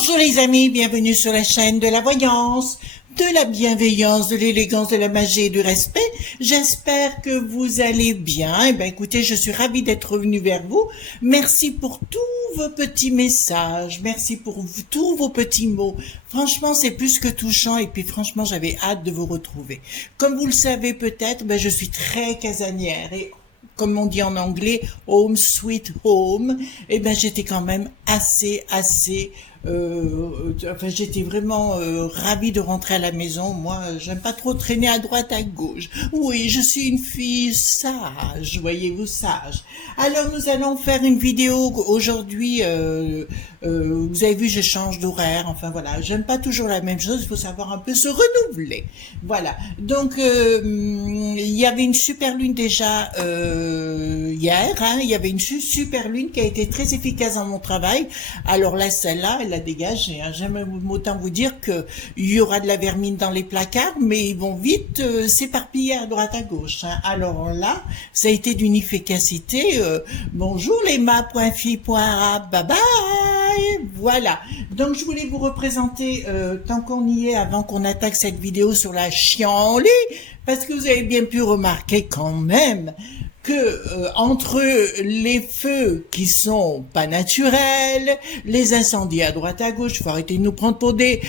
Bonjour les amis, bienvenue sur la chaîne de la voyance, de la bienveillance, de l'élégance, de la magie et du respect. J'espère que vous allez bien. Eh bien écoutez, je suis ravie d'être revenue vers vous. Merci pour tous vos petits messages, merci pour tous vos petits mots. Franchement, c'est plus que touchant et puis franchement, j'avais hâte de vous retrouver. Comme vous le savez peut-être, je suis très casanière et comme on dit en anglais, home sweet home, j'étais quand même j'étais vraiment ravie de rentrer à la maison. Moi, j'aime pas trop traîner à droite, à gauche. Oui, je suis une fille sage, voyez-vous, sage. Alors, nous allons faire une vidéo aujourd'hui. Vous avez vu, je change d'horaire. Enfin, voilà, j'aime pas toujours la même chose. Il faut savoir un peu se renouveler. Voilà. Donc, il y avait une super lune déjà hier. Il y avait une super lune qui a été très efficace dans mon travail. Alors là, celle-là, elle a dégagé. J'aime autant vous dire que il y aura de la vermine dans les placards, mais ils vont vite s'éparpiller à droite à gauche. Alors là, ça a été d'une efficacité. Bonjour les ma.fi.arab, bye bye. Voilà. Donc je voulais vous représenter, tant qu'on y est, avant qu'on attaque cette vidéo sur la chienlit, parce que vous avez bien pu remarquer quand même que entre les feux qui sont pas naturels, les incendies à droite à gauche, faut arrêter de nous prendre pour des,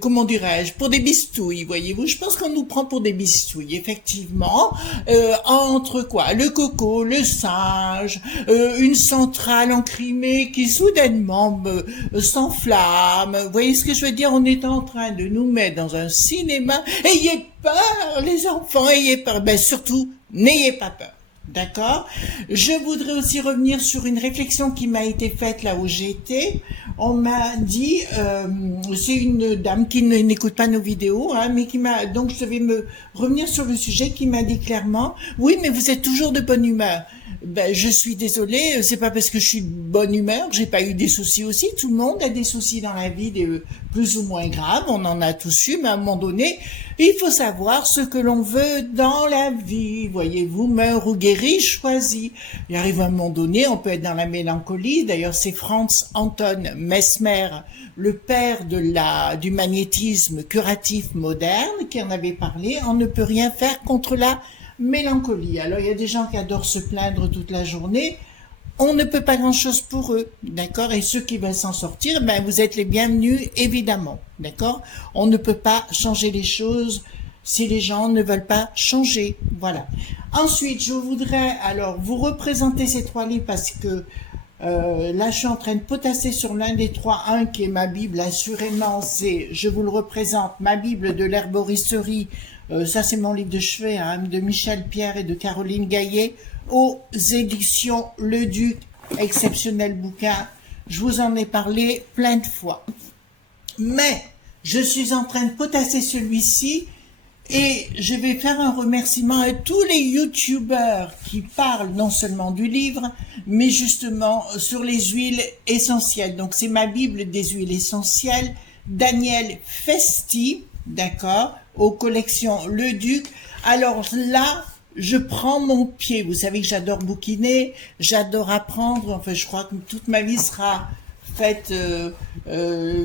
comment dirais-je, pour des bistouilles, voyez-vous. Je pense qu'on nous prend pour des bistouilles, effectivement. Entre quoi? Le coco, le singe, une centrale en Crimée qui soudainement s'enflamme. Vous voyez ce que je veux dire? On est en train de nous mettre dans un cinéma. Ayez peur, les enfants, ayez peur. Surtout, n'ayez pas peur. D'accord. Je voudrais aussi revenir sur une réflexion qui m'a été faite là où j'étais. On m'a dit, c'est une dame qui n'écoute pas nos vidéos, mais qui m'a, donc je devais me revenir sur le sujet, qui m'a dit clairement, oui, mais vous êtes toujours de bonne humeur. Je suis désolée, c'est pas parce que je suis de bonne humeur que j'ai pas eu des soucis aussi. Tout le monde a des soucis dans la vie, des plus ou moins graves. On en a tous eu, mais à un moment donné, il faut savoir ce que l'on veut dans la vie. Voyez-vous, meurt ou guérit, choisit. Il arrive un moment donné, on peut être dans la mélancolie. D'ailleurs, c'est Franz Anton Mesmer, le père du magnétisme curatif moderne, qui en avait parlé. On ne peut rien faire contre la mélancolie. Alors, il y a des gens qui adorent se plaindre toute la journée. On ne peut pas grand-chose pour eux, d'accord? Et ceux qui veulent s'en sortir, vous êtes les bienvenus, évidemment, d'accord? On ne peut pas changer les choses si les gens ne veulent pas changer, voilà. Ensuite, je voudrais alors vous représenter ces trois livres parce que là, je suis en train de potasser sur l'un des trois, un qui est ma Bible, assurément, je vous le représente, ma Bible de l'herboristerie. Ça, c'est mon livre de chevet, de Michel Pierre et de Caroline Gaillet, aux éditions Le Duc, exceptionnel bouquin. Je vous en ai parlé plein de fois. Mais, je suis en train de potasser celui-ci et je vais faire un remerciement à tous les youtubeurs qui parlent non seulement du livre, mais justement sur les huiles essentielles. Donc, c'est ma Bible des huiles essentielles, Daniel Festi, d'accord, aux collections Le Duc. Alors là, je prends mon pied. Vous savez que j'adore bouquiner, j'adore apprendre. Enfin, je crois que toute ma vie sera faite,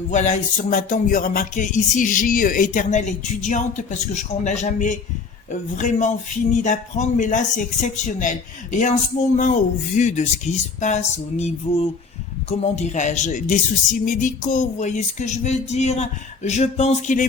voilà, sur ma tombe, il y aura marqué ici J, éternelle étudiante, parce que on n'a jamais vraiment fini d'apprendre, mais là, c'est exceptionnel. Et en ce moment, au vu de ce qui se passe au niveau, comment dirais-je, des soucis médicaux, vous voyez ce que je veux dire? Je pense qu'il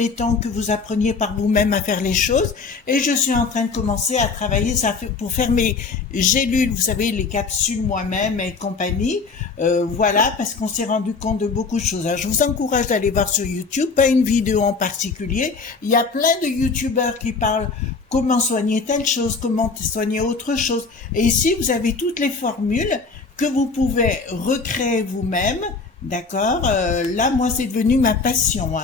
est temps que vous appreniez par vous-même à faire les choses, et je suis en train de commencer à travailler pour faire mes gélules, vous savez, les capsules moi-même et compagnie, voilà, parce qu'on s'est rendu compte de beaucoup de choses. Alors, je vous encourage d'aller voir sur YouTube, pas une vidéo en particulier, il y a plein de youtubeurs qui parlent comment soigner telle chose, comment soigner autre chose. Et ici, vous avez toutes les formules que vous pouvez recréer vous-même, d'accord? Là, moi, c'est devenu ma passion.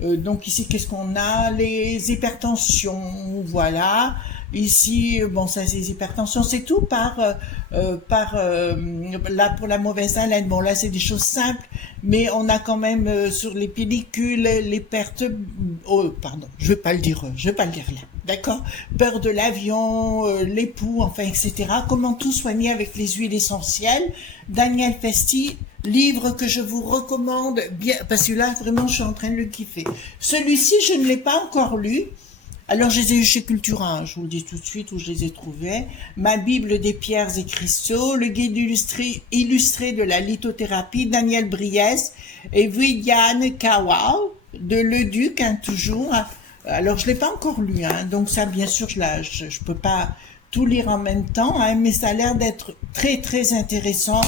Donc ici, qu'est-ce qu'on a? Les hypertensions, voilà. Ici, bon, ça c'est les hypertensions, c'est tout là pour la mauvaise haleine. Bon, là c'est des choses simples, mais on a quand même sur les pellicules les pertes. Oh, pardon, je vais pas le dire là. D'accord? Peur de l'avion, l'époux, enfin, etc. Comment tout soigner avec les huiles essentielles. Daniel Festi, livre que je vous recommande bien, parce que là, vraiment, je suis en train de le kiffer. Celui-ci, je ne l'ai pas encore lu. Alors, je les ai eu chez Cultura, je vous le dis tout de suite où je les ai trouvés. Ma Bible des pierres et cristaux, le guide illustré de la lithothérapie, Daniel Briès et Viviane Kawal, de Leduc, hein, toujours. Alors, je l'ai pas encore lu, hein, donc ça, bien sûr, je peux pas tout lire en même temps, hein, mais ça a l'air d'être très, très intéressant.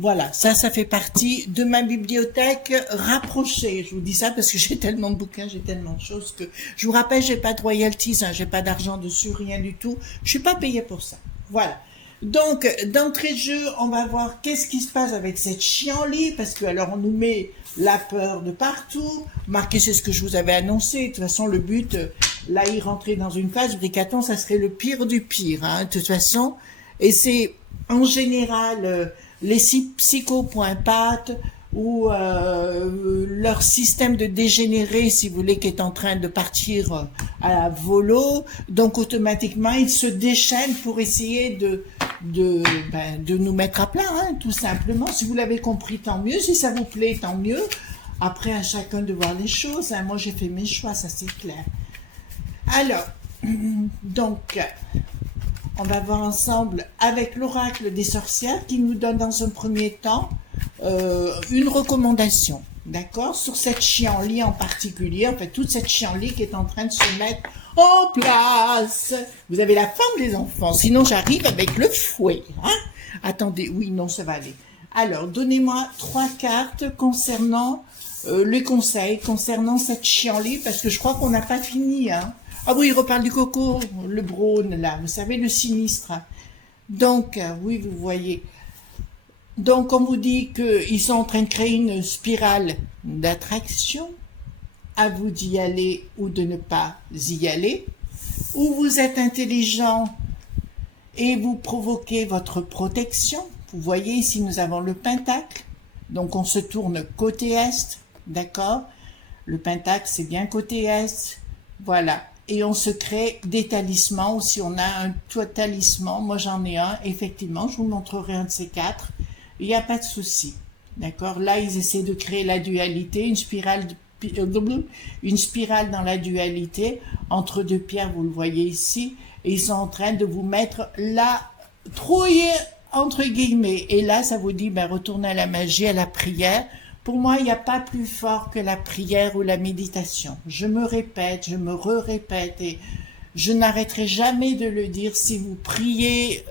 Voilà, ça fait partie de ma bibliothèque rapprochée. Je vous dis ça parce que j'ai tellement de bouquins, j'ai tellement de choses que... Je vous rappelle, j'ai pas de royalties, hein, j'ai pas d'argent dessus, rien du tout. Je suis pas payée pour ça. Voilà. Donc, d'entrée de jeu, on va voir qu'est-ce qui se passe avec cette chienlit, parce que alors on nous met la peur de partout. Marquez, c'est ce que je vous avais annoncé. De toute façon, le but, là, y rentrer dans une phase où Décathlon, ça serait le pire du pire, hein, de toute façon. Et c'est, en général... les psycho.pat ou leur système de dégénéré, si vous voulez, qui est en train de partir à volo. Donc, automatiquement, ils se déchaînent pour essayer de nous mettre à plat, hein, tout simplement. Si vous l'avez compris, tant mieux. Si ça vous plaît, tant mieux. Après, à chacun de voir les choses. Hein. Moi, j'ai fait mes choix, ça c'est clair. Alors, donc... on va voir ensemble avec l'oracle des sorcières qui nous donne dans un premier temps une recommandation, d'accord, sur cette chienlit en particulier, en fait toute cette chienlit qui est en train de se mettre en place. Vous avez la forme des enfants, sinon j'arrive avec le fouet. Hein? Attendez, oui, non, ça va aller. Alors, donnez-moi 3 cartes concernant les conseils, concernant cette chienlit, parce que je crois qu'on n'a pas fini, hein. Ah oui, il reparle du coco, le Braun, là, vous savez, le sinistre. Donc, oui, vous voyez. Donc, on vous dit qu'ils sont en train de créer une spirale d'attraction. À vous d'y aller ou de ne pas y aller. Ou vous êtes intelligent et vous provoquez votre protection. Vous voyez, ici, nous avons le pentacle. Donc, on se tourne côté est, d'accord? Le pentacle, c'est bien côté est. Voilà. Et on se crée des talismans, ou si on a un talisman, moi j'en ai un, effectivement, je vous montrerai un de ces 4, il n'y a pas de souci, d'accord? Là, ils essaient de créer la dualité, une spirale dans la dualité, entre 2 pierres, vous le voyez ici, et ils sont en train de vous mettre la trouille, entre guillemets, et là, ça vous dit, ben, retournez à la magie, à la prière. Pour moi, il n'y a pas plus fort que la prière ou la méditation. Je me répète, je me répète et je n'arrêterai jamais de le dire. Si vous priez,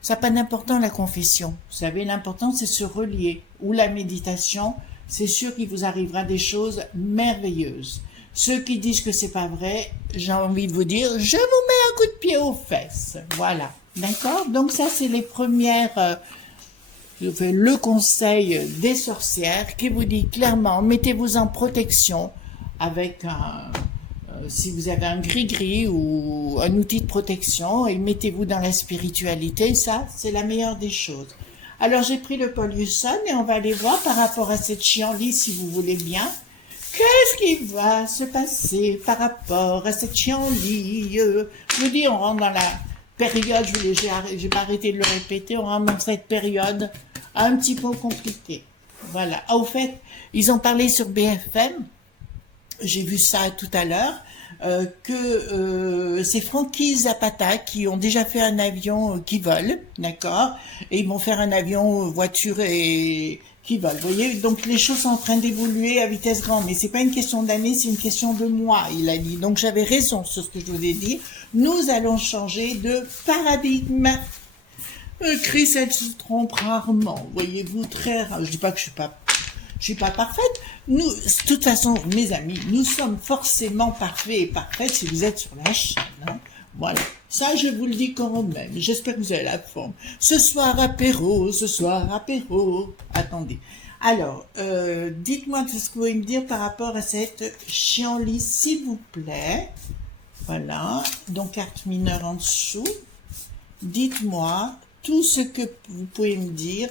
ça n'a pas d'importance la confession. Vous savez, l'important c'est se relier. Ou la méditation, c'est sûr qu'il vous arrivera des choses merveilleuses. Ceux qui disent que c'est pas vrai, j'ai envie de vous dire, je vous mets un coup de pied aux fesses. Voilà, d'accord? Donc ça, c'est les premières... le conseil des sorcières qui vous dit clairement, mettez-vous en protection avec si vous avez un gris-gris ou un outil de protection, et mettez-vous dans la spiritualité, ça, c'est la meilleure des choses. Alors, j'ai pris le Paul Husson et on va aller voir par rapport à cette chienlit, si vous voulez bien, qu'est-ce qui va se passer par rapport à cette chienlit. Je vous dis, on rentre dans la période, j'ai pas arrêté de le répéter, on rentre dans cette période un petit peu compliquée. Voilà. Ah, au fait, ils ont parlé sur BFM, j'ai vu ça tout à l'heure, que c'est Frankie Zapata qui ont déjà fait un avion qui vole, d'accord, et ils vont faire un avion voiture et qui vole. Vous voyez, donc les choses sont en train d'évoluer à vitesse grande, mais c'est pas une question d'année, c'est une question de mois, il a dit. Donc j'avais raison sur ce que je vous ai dit. Nous allons changer de paradigme. Chris, elle se trompe rarement, voyez-vous, très rare. Je dis pas que je suis pas parfaite. Nous, de toute façon, mes amis, nous sommes forcément parfaits et parfaites si vous êtes sur la chaîne. Hein. Voilà. Ça, je vous le dis quand même. J'espère que vous avez la forme. Ce soir, apéro, ce soir, apéro. Attendez. Alors, dites-moi ce que vous voulez me dire par rapport à cette chienlit, s'il vous plaît. Voilà, donc carte mineure en dessous. Dites-moi tout ce que vous pouvez me dire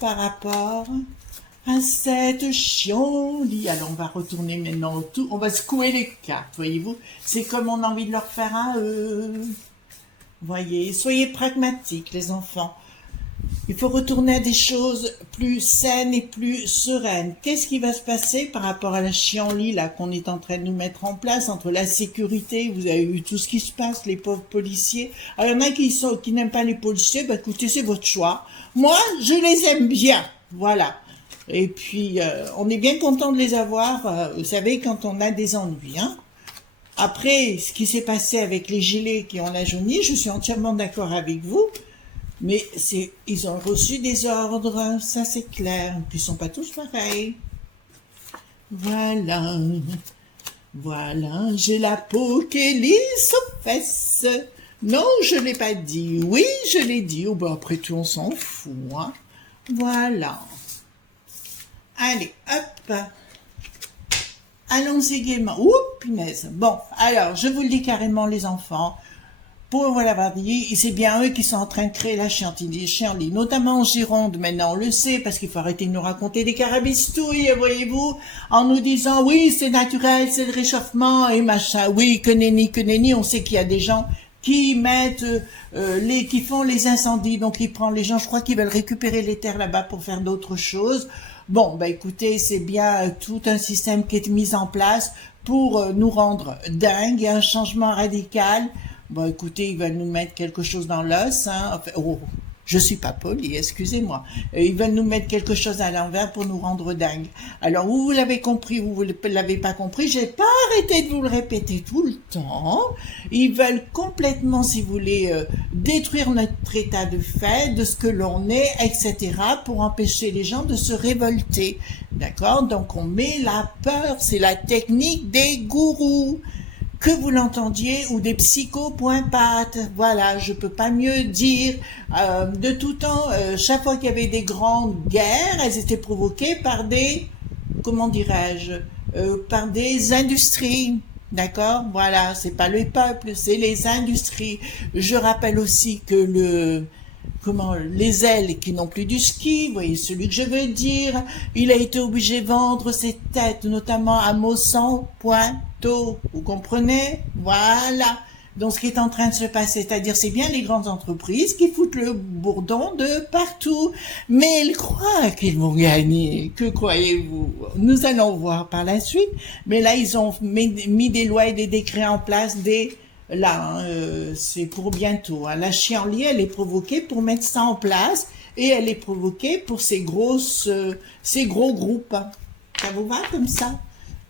par rapport à cette chienlit. Alors, on va retourner maintenant tout. On va secouer les cartes, voyez-vous. C'est comme on a envie de leur faire un voyez, soyez pragmatiques, les enfants. Il faut retourner à des choses plus saines et plus sereines. Qu'est-ce qui va se passer par rapport à la chienlit là qu'on est en train de nous mettre en place entre la sécurité, vous avez vu tout ce qui se passe, les pauvres policiers. Alors, il y en a qui n'aiment pas les policiers, bah écoutez, c'est votre choix. Moi, je les aime bien, voilà. Et puis, on est bien content de les avoir, vous savez, quand on a des ennuis, hein. Après, ce qui s'est passé avec les gilets qui ont la jaunie, je suis entièrement d'accord avec vous. Mais ils ont reçu des ordres, ça c'est clair. Puis ils sont pas tous pareils. Voilà, voilà, j'ai la peau qui lisse aux fesses. Non, je l'ai pas dit. Oui, je l'ai dit. Oh, ben après tout, on s'en fout, hein. Voilà. Allez, hop. Allons-y gaiement. Ouh, punaise. Bon, alors, je vous le dis carrément, les enfants. Pour vous l'avoir dit, c'est bien eux qui sont en train de créer la chienlit, notamment en Gironde. Maintenant, on le sait, parce qu'il faut arrêter de nous raconter des carabistouilles, voyez-vous, en nous disant, oui, c'est naturel, c'est le réchauffement, et machin. Oui, que nenni, on sait qu'il y a des gens qui mettent, qui font les incendies, donc ils prennent les gens, je crois qu'ils veulent récupérer les terres là-bas pour faire d'autres choses. Bon, bah écoutez, c'est bien tout un système qui est mis en place pour nous rendre dingues, il y a un changement radical. Bon, écoutez, ils veulent nous mettre quelque chose dans l'os, hein. Enfin, oh, je suis pas polie, excusez-moi. Ils veulent nous mettre quelque chose à l'envers pour nous rendre dingues. Alors, vous l'avez compris, vous l'avez pas compris, j'ai pas arrêté de vous le répéter tout le temps. Ils veulent complètement, si vous voulez, détruire notre état de fait, de ce que l'on est, etc., pour empêcher les gens de se révolter. D'accord? Donc, on met la peur, c'est la technique des gourous. Que vous l'entendiez, ou des psycho-point-pattes, voilà, je peux pas mieux dire. De tout temps, chaque fois qu'il y avait des grandes guerres, elles étaient provoquées par des, comment dirais-je, par des industries, d'accord? Voilà, c'est pas le peuple, c'est les industries. Je rappelle aussi que les ailes qui n'ont plus du ski, vous voyez celui que je veux dire, il a été obligé de vendre ses têtes, notamment à Monsanto, vous comprenez? Voilà. Donc ce qui est en train de se passer, c'est-à-dire c'est bien les grandes entreprises qui foutent le bourdon de partout, mais ils croient qu'ils vont gagner. Que croyez-vous? Nous allons voir par la suite, mais là ils ont mis des lois et des décrets en place, là, c'est pour bientôt. Hein. La chienlit, elle est provoquée pour mettre ça en place et elle est provoquée pour ces gros groupes. Hein. Ça vous va comme ça?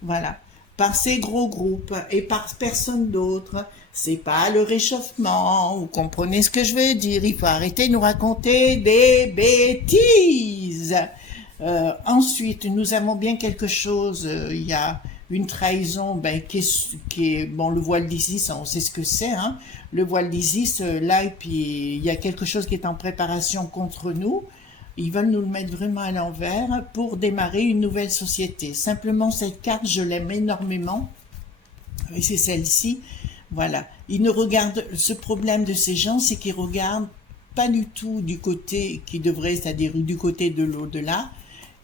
Voilà. Par ces gros groupes et par personne d'autre. C'est pas le réchauffement. Vous comprenez ce que je veux dire? Il faut arrêter de nous raconter des bêtises. Ensuite, nous avons bien quelque chose. Il y a une trahison, ben, qui est bon, le voile d'Isis, on sait ce que c'est, hein. Le voile d'Isis, là, et puis il y a quelque chose qui est en préparation contre nous. Ils veulent nous le mettre vraiment à l'envers pour démarrer une nouvelle société. Simplement, cette carte, je l'aime énormément. Et c'est celle-ci. Voilà. Ils ne regardent, ce problème de ces gens, c'est qu'ils regardent pas du tout du côté qui devrait, c'est-à-dire du côté de l'au-delà.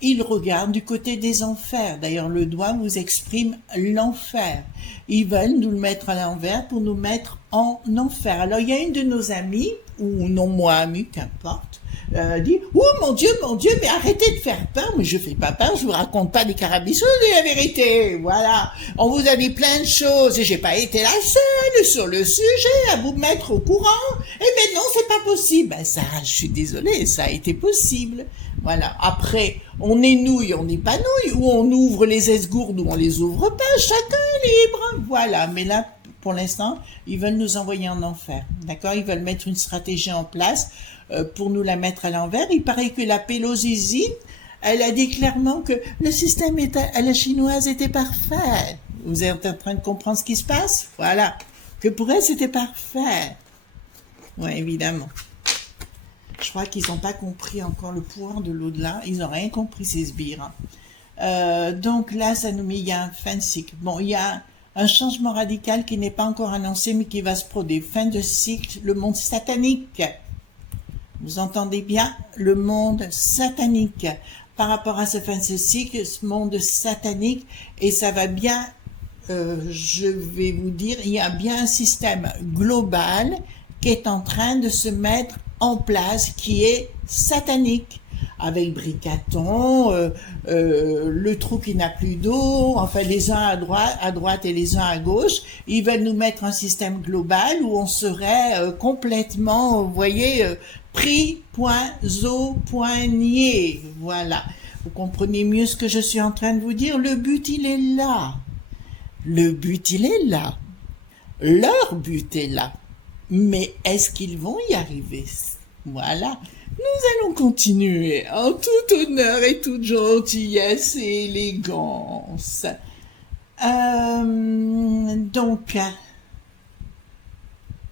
Ils regardent du côté des enfers. D'ailleurs, le doigt vous exprime l'enfer. Ils veulent nous le mettre à l'envers pour nous mettre en enfer. Alors, il y a une de nos amies, ou non moi amie, qu'importe, dit « Oh mon Dieu, mais arrêtez de faire peur. » Mais je fais pas peur, je vous raconte pas des carabistouilles, la vérité. Voilà. On vous a dit plein de choses et j'ai pas été la seule sur le sujet à vous mettre au courant. Et ben non, c'est pas possible. Ben ça, je suis désolée, ça a été possible. Voilà. Après, on est nouille, on n'est pas nouille, ou on ouvre les esgourdes ou on les ouvre pas, chacun est libre. Voilà. Mais là, pour l'instant, ils veulent nous envoyer en enfer. D'accord? Ils veulent mettre une stratégie en place pour nous la mettre à l'envers. Il paraît que la Pélosisine, elle a dit clairement que le système à la chinoise était parfait. Vous êtes en train de comprendre ce qui se passe? Voilà. Que pour elle, c'était parfait. Oui, évidemment. Je crois qu'ils n'ont pas compris encore le pouvoir de l'au-delà. Ils n'ont rien compris, ces sbires. Donc là, ça nous met, il y a un fancy. Bon, il y a Un changement radical qui n'est pas encore annoncé, mais qui va se produire. Fin de cycle, le monde satanique. Vous entendez bien? Le monde satanique. Par rapport à ce fin de cycle, ce monde satanique, et ça va bien, je vais vous dire, il y a bien un système global qui est en train de se mettre en place, qui est satanique. Avec Bricaton, le trou qui n'a plus d'eau, enfin les uns à droite et les uns à gauche, ils veulent nous mettre un système global où on serait complètement, vous voyez, pris, point, zo, point, nié. Voilà. Vous comprenez mieux ce que je suis en train de vous dire. Le but, il est là. Le but, il est là. Leur but est là. Mais est-ce qu'ils vont y arriver? Voilà. Nous allons continuer en tout honneur et toute gentillesse et élégance. Donc,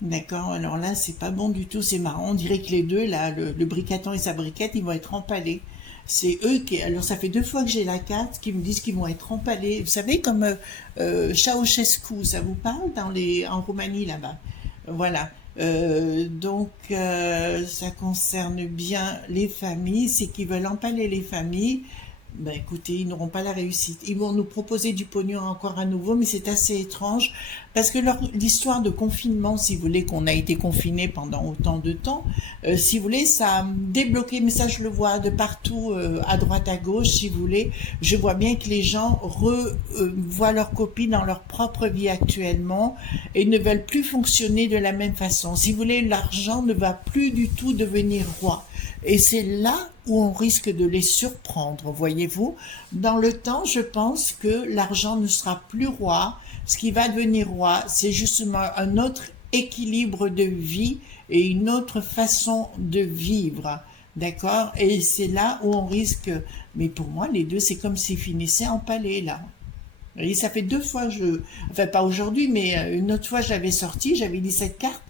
d'accord, alors là, c'est pas bon du tout, c'est marrant. On dirait que les deux, là, le Bricaton et sa briquette, ils vont être empalés. C'est eux qui... Alors, ça fait 2 fois que j'ai la carte qui me disent qu'ils vont être empalés. Vous savez, comme Ceausescu, ça vous parle en Roumanie, là-bas? Voilà. Donc, ça concerne bien les familles. C'est qu'ils veulent empaler les familles. Ben écoutez, ils n'auront pas la réussite. Ils vont nous proposer du pognon encore à nouveau, mais c'est assez étrange parce que l'histoire de confinement, si vous voulez, qu'on a été confiné pendant autant de temps, si vous voulez, ça a débloqué, mais ça je le vois de partout, à droite, à gauche, si vous voulez. Je vois bien que les gens voient leur copie dans leur propre vie actuellement et ne veulent plus fonctionner de la même façon. Si vous voulez, l'argent ne va plus du tout devenir roi. Et c'est là où on risque de les surprendre, voyez-vous. Dans le temps, je pense que l'argent ne sera plus roi. Ce qui va devenir roi, c'est justement un autre équilibre de vie et une autre façon de vivre. D'accord? Et c'est là où on risque... Mais pour moi, les deux, c'est comme s'ils finissaient empalés, là. Vous voyez, ça fait 2 fois, enfin pas aujourd'hui, mais une autre fois, je l'avais sorti, j'avais dit cette carte.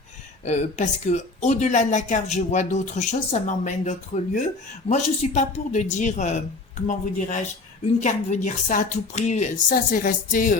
Parce que au-delà de la carte, je vois d'autres choses, ça m'emmène d'autres lieux. Moi, je suis pas pour de dire, comment vous dirais-je, une carte veut dire ça à tout prix. Ça, c'est resté,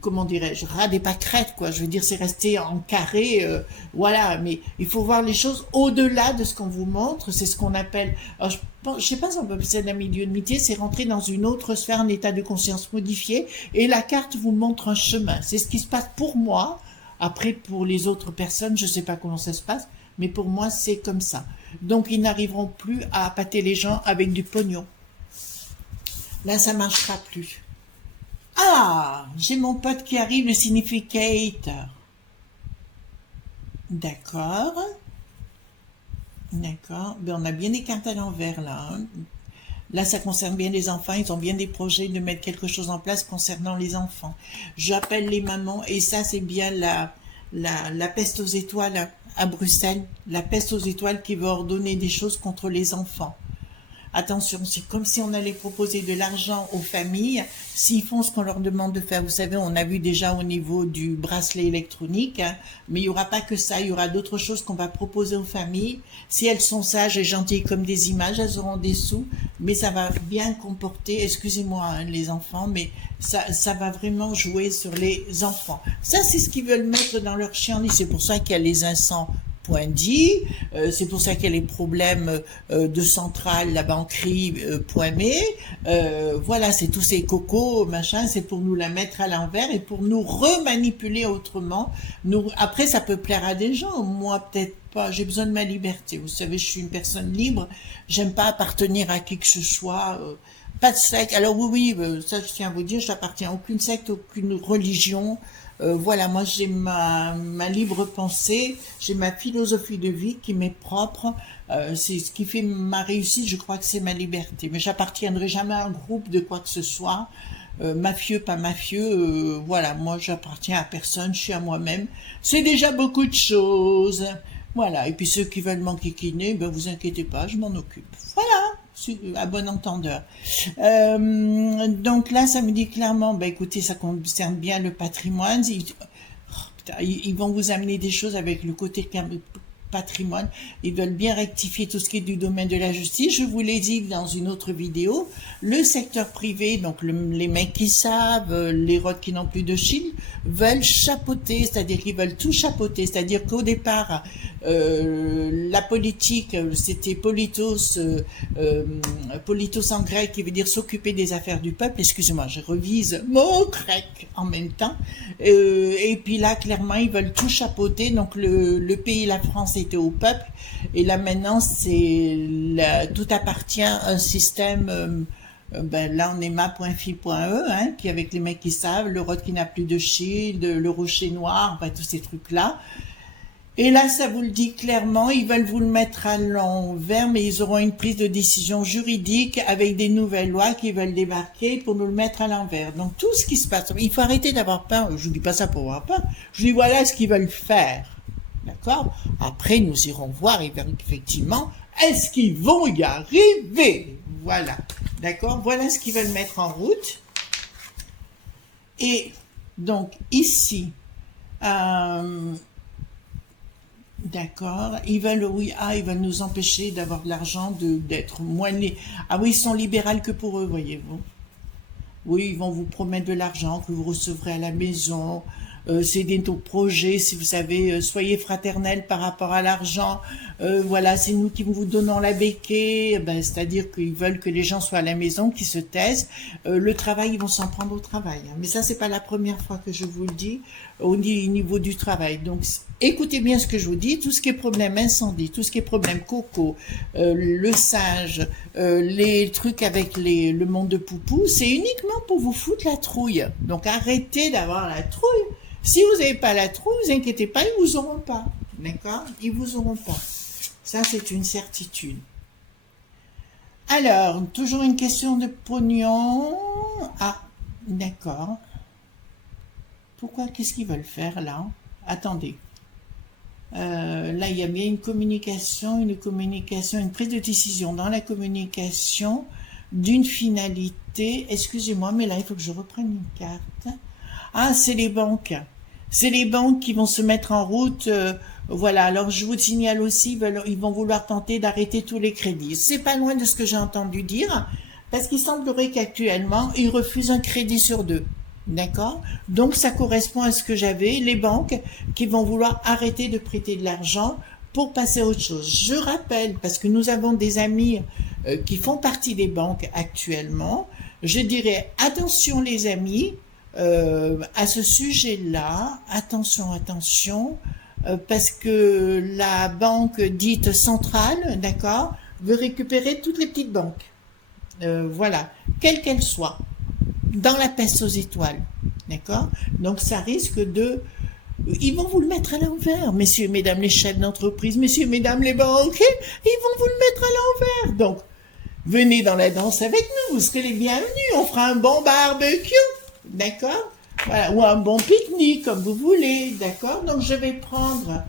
comment dirais-je, ras des pâquerettes, quoi. Je veux dire, c'est resté en carré, voilà. Mais il faut voir les choses au-delà de ce qu'on vous montre. C'est ce qu'on appelle, alors, je sais pas si on peut appeler ça d'un milieu de métier, c'est rentrer dans une autre sphère, un état de conscience modifié. Et la carte vous montre un chemin. C'est ce qui se passe pour moi. Après, pour les autres personnes, je ne sais pas comment ça se passe, mais pour moi, c'est comme ça. Donc, ils n'arriveront plus à appâter les gens avec du pognon. Là, ça ne marchera plus. Ah, j'ai mon pote qui arrive, le significator. D'accord. D'accord. Ben, on a bien des cartes à l'envers, là. Hein. Là, ça concerne bien les enfants. Ils ont bien des projets de mettre quelque chose en place concernant les enfants. J'appelle les mamans et ça, c'est bien la peste aux étoiles à Bruxelles. La peste aux étoiles qui veut ordonner des choses contre les enfants. Attention, c'est comme si on allait proposer de l'argent aux familles s'ils font ce qu'on leur demande de faire. Vous savez, on a vu déjà au niveau du bracelet électronique, hein, mais il n'y aura pas que ça, il y aura d'autres choses qu'on va proposer aux familles. Si elles sont sages et gentilles comme des images, elles auront des sous, mais ça va bien comporter, excusez-moi hein, les enfants, mais ça va vraiment jouer sur les enfants. Ça, c'est ce qu'ils veulent mettre dans leur chienlit, c'est pour ça qu'il y a les incens point dit, c'est pour ça qu'il y a les problèmes de centrale, la banquerie, point voilà, c'est tous ces cocos, machin, c'est pour nous la mettre à l'envers et pour nous remanipuler autrement. Après, ça peut plaire à des gens, moi peut-être pas, j'ai besoin de ma liberté. Vous savez, je suis une personne libre, j'aime pas appartenir à qui que ce soit. Pas de secte. Alors oui, ça je tiens à vous dire, je n'appartiens à aucune secte, aucune religion. Voilà, moi j'ai ma libre pensée, j'ai ma philosophie de vie qui m'est propre, c'est ce qui fait ma réussite, je crois que c'est ma liberté. Mais j'appartiendrai jamais à un groupe de quoi que ce soit, mafieux, pas mafieux, voilà, moi j'appartiens à personne, je suis à moi-même. C'est déjà beaucoup de choses. Voilà, et puis ceux qui veulent m'enquiquiner, ben vous inquiétez pas, je m'en occupe. Voilà, à bon entendeur. Donc là, ça me dit clairement, ben écoutez, ça concerne bien le patrimoine. Ils vont vous amener des choses avec le côté patrimoine. Ils veulent bien rectifier tout ce qui est du domaine de la justice. Je vous l'ai dit dans une autre vidéo, le secteur privé, donc les mecs qui savent, les rocs qui n'ont plus de shield, veulent chapeauter, c'est-à-dire qu'ils veulent tout chapeauter. C'est-à-dire qu'au départ, la politique, c'était politos en grec, qui veut dire s'occuper des affaires du peuple. Excusez-moi, je revise mon grec en même temps. Et puis là, clairement, ils veulent tout chapeauter. Donc le pays, la France, était au peuple. Et là maintenant, tout appartient à un système. Là, on est ma.fi.e, hein, qui avec les mecs qui savent, le rod qui n'a plus de shield, le rocher noir, enfin, tous ces trucs-là. Et là, ça vous le dit clairement, ils veulent vous le mettre à l'envers, mais ils auront une prise de décision juridique avec des nouvelles lois qui veulent débarquer pour nous le mettre à l'envers. Donc, tout ce qui se passe, il faut arrêter d'avoir peur. Je vous dis pas ça pour avoir peur. Je vous dis, voilà ce qu'ils veulent faire. D'accord? Après, nous irons voir, effectivement, est-ce qu'ils vont y arriver? Voilà. D'accord? Voilà ce qu'ils veulent mettre en route. Et donc, ici, d'accord, ils veulent, oui, ils veulent nous empêcher d'avoir de l'argent, d'être moins... Ah oui, ils sont libéraux que pour eux, voyez-vous. Oui, ils vont vous promettre de l'argent que vous recevrez à la maison, c'est des projets, si vous savez, soyez fraternels par rapport à l'argent, voilà, c'est nous qui vous donnons la béquée, c'est-à-dire qu'ils veulent que les gens soient à la maison, qu'ils se taisent, le travail, ils vont s'en prendre au travail, hein. Mais ça, c'est pas la première fois que je vous le dis, au niveau du travail. Donc, écoutez bien ce que je vous dis, tout ce qui est problème incendie, tout ce qui est problème coco, le singe, les trucs avec le monde de poupou, c'est uniquement pour vous foutre la trouille. Donc, arrêtez d'avoir la trouille. Si vous n'avez pas la trouille, ne vous inquiétez pas, ils vous auront pas. D'accord? Ils vous auront pas. Ça, c'est une certitude. Alors, toujours une question de pognon. Ah, d'accord. Pourquoi? Qu'est-ce qu'ils veulent faire, là? Attendez. Là, il y a bien une communication, une prise de décision dans la communication d'une finalité. Excusez-moi, mais là, il faut que je reprenne une carte. Ah, c'est les banques. C'est les banques qui vont se mettre en route. Voilà, alors je vous signale aussi, ils vont vouloir tenter d'arrêter tous les crédits. C'est pas loin de ce que j'ai entendu dire, parce qu'il semblerait qu'actuellement, ils refusent un crédit sur 2. D'accord? Donc, ça correspond à ce que j'avais, les banques qui vont vouloir arrêter de prêter de l'argent pour passer à autre chose. Je rappelle, parce que nous avons des amis qui font partie des banques actuellement, je dirais, attention les amis, à ce sujet-là, attention, parce que la banque dite centrale, d'accord, veut récupérer toutes les petites banques. Voilà, quelles qu'elles soient, dans la peste aux étoiles, d'accord? Donc ça risque de... Ils vont vous le mettre à l'envers, messieurs et mesdames les chefs d'entreprise, messieurs et mesdames les banquiers, ils vont vous le mettre à l'envers. Donc, venez dans la danse avec nous, vous serez les bienvenus, on fera un bon barbecue, d'accord? Voilà, ou un bon pique-nique, comme vous voulez, d'accord? Donc je vais prendre...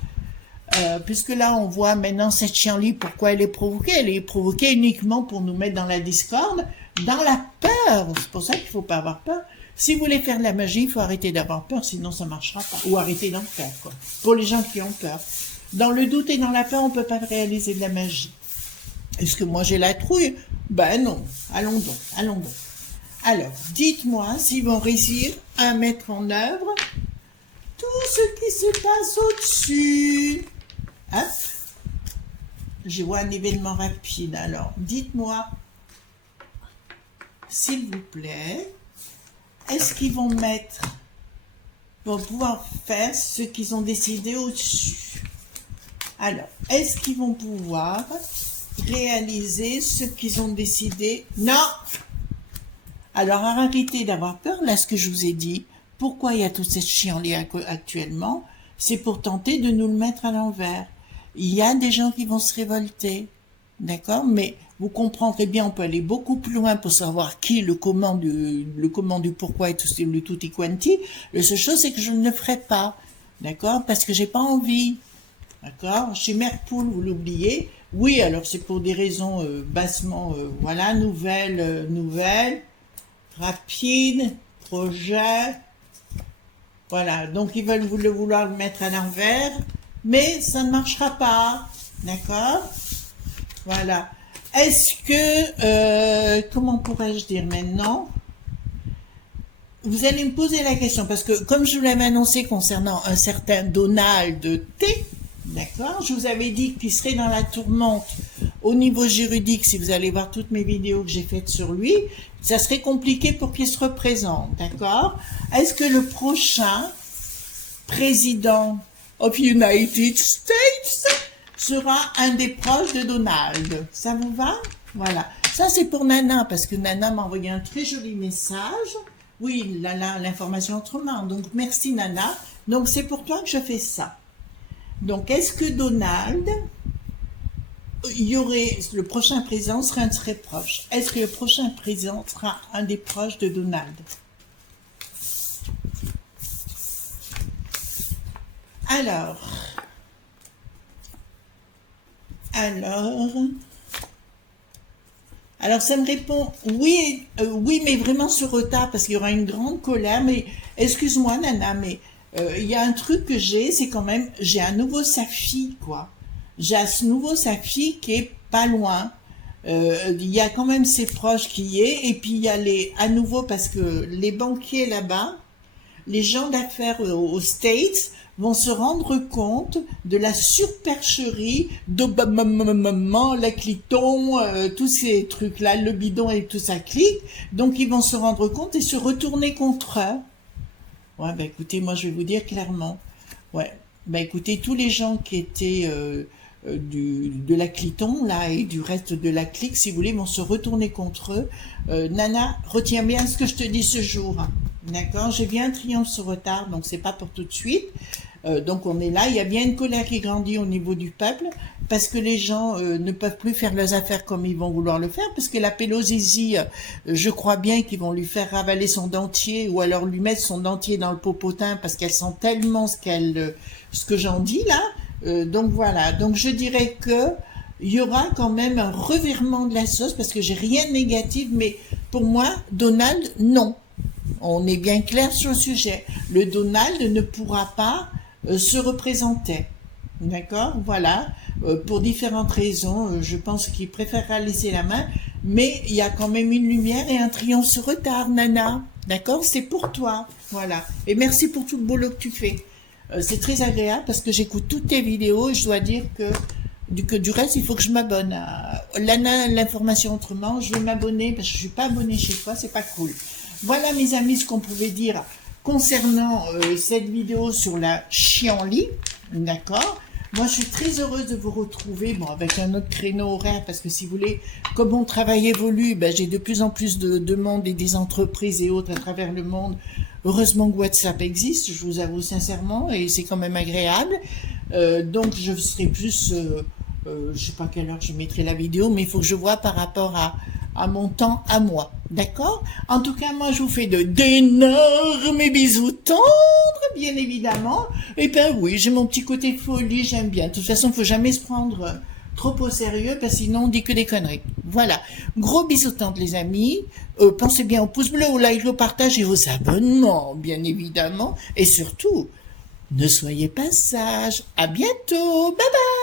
puisque là, on voit maintenant cette chienlit, pourquoi elle est provoquée? Elle est provoquée uniquement pour nous mettre dans la discorde, dans la peur. C'est pour ça qu'il ne faut pas avoir peur. Si vous voulez faire de la magie, il faut arrêter d'avoir peur, sinon ça ne marchera pas. Ou arrêter d'en faire, quoi. Pour les gens qui ont peur. Dans le doute et dans la peur, on ne peut pas réaliser de la magie. Est-ce que moi j'ai la trouille? Ben non. Allons donc. Alors, dites-moi s'ils vont réussir à mettre en œuvre tout ce qui se passe au-dessus. Hop. Je vois un événement rapide. Alors, dites-moi, s'il vous plaît, est-ce qu'ils vont pouvoir faire ce qu'ils ont décidé au-dessus? Alors, est-ce qu'ils vont pouvoir réaliser ce qu'ils ont décidé? Non! Alors, arrêtez d'avoir peur, là, ce que je vous ai dit. Pourquoi il y a toute cette chienlit actuellement? C'est pour tenter de nous le mettre à l'envers. Il y a des gens qui vont se révolter, d'accord? Mais vous comprendrez bien, on peut aller beaucoup plus loin pour savoir qui, le comment du pourquoi et tout, le tutti quanti. La seule chose, c'est que je ne le ferai pas, d'accord? Parce que j'ai pas envie, d'accord? Chez Merpool, vous l'oubliez. Oui, alors c'est pour des raisons bassement, voilà, nouvelle, rapide, projet. Voilà, donc ils veulent vouloir le mettre à l'envers. mais ça ne marchera pas. D'accord? Voilà. Est-ce que, comment pourrais-je dire maintenant? Vous allez me poser la question, parce que comme je vous l'avais annoncé concernant un certain Donald T, d'accord, je vous avais dit qu'il serait dans la tourmente au niveau juridique, si vous allez voir toutes mes vidéos que j'ai faites sur lui, ça serait compliqué pour qu'il se représente, d'accord? Est-ce que le prochain président of United States sera un des proches de Donald? Ça vous va? Voilà. Ça, c'est pour Nana, parce que Nana m'a envoyé un très joli message. Oui, l'information autrement. Donc, merci Nana. Donc, c'est pour toi que je fais ça. Donc, est-ce que Donald, le prochain président sera un de ses proches? Est-ce que le prochain président sera un des proches de Donald? Alors, ça me répond oui, oui, mais vraiment sur retard parce qu'il y aura une grande colère. Mais excuse-moi, Nana, mais il y a un truc que c'est quand même, j'ai à nouveau sa fille, quoi. J'ai à nouveau sa fille qui est pas loin. Il y a quand même ses proches qui y est, et puis il y a à nouveau parce que les banquiers là-bas, les gens d'affaires aux States vont se rendre compte de la surpercherie d'Obama, la cliton, tous ces trucs-là, le bidon et tout ça clique. Donc ils vont se rendre compte et se retourner contre eux. Ouais, ben écoutez, moi je vais vous dire clairement. Ouais, ben écoutez, tous les gens qui étaient de la cliton là et du reste de la clique, si vous voulez, vont se retourner contre eux. Nana, retiens bien ce que je te dis ce jour. D'accord, j'ai bien un triomphe sur retard, donc c'est pas pour tout de suite. Donc on est là, il y a bien une colère qui grandit au niveau du peuple, parce que les gens ne peuvent plus faire leurs affaires comme ils vont vouloir le faire, parce que la Pelosi, je crois bien qu'ils vont lui faire ravaler son dentier, ou alors lui mettre son dentier dans le popotin, parce qu'elle sent tellement ce que j'en dis là. Donc voilà, donc je dirais que il y aura quand même un revirement de la sauce, parce que j'ai rien de négatif, mais pour moi, Donald, non. On est bien clair sur le sujet. Le Donald ne pourra pas se représenter. D'accord? Voilà. Pour différentes raisons, je pense qu'il préférera laisser la main, mais il y a quand même une lumière et un triomphe sur retard, Nana. D'accord? C'est pour toi. Voilà. Et merci pour tout le boulot que tu fais. C'est très agréable parce que j'écoute toutes tes vidéos et je dois dire que du reste, il faut que je m'abonne à l'information autrement. Je vais m'abonner parce que je suis pas abonnée chez toi, c'est pas cool. Voilà mes amis ce qu'on pouvait dire concernant cette vidéo sur la chienlit, d'accord? Moi je suis très heureuse de vous retrouver, bon avec un autre créneau horaire parce que si vous voulez, comme mon travail évolue, ben, j'ai de plus en plus de demandes et des entreprises et autres à travers le monde. Heureusement que WhatsApp existe, je vous avoue sincèrement, et c'est quand même agréable. Donc je serai plus, je sais pas à quelle heure je mettrai la vidéo, mais il faut que je vois par rapport à mon temps à moi, d'accord? En tout cas, moi, je vous fais d'énormes bisous tendres, bien évidemment. Et ben oui, j'ai mon petit côté folie, j'aime bien. De toute façon, il faut jamais se prendre trop au sérieux, parce que sinon, on dit que des conneries. Voilà. Gros bisous tendres, les amis. Pensez bien au pouce bleu, au like, au partage et aux abonnements, bien évidemment. Et surtout, ne soyez pas sages. À bientôt. Bye bye.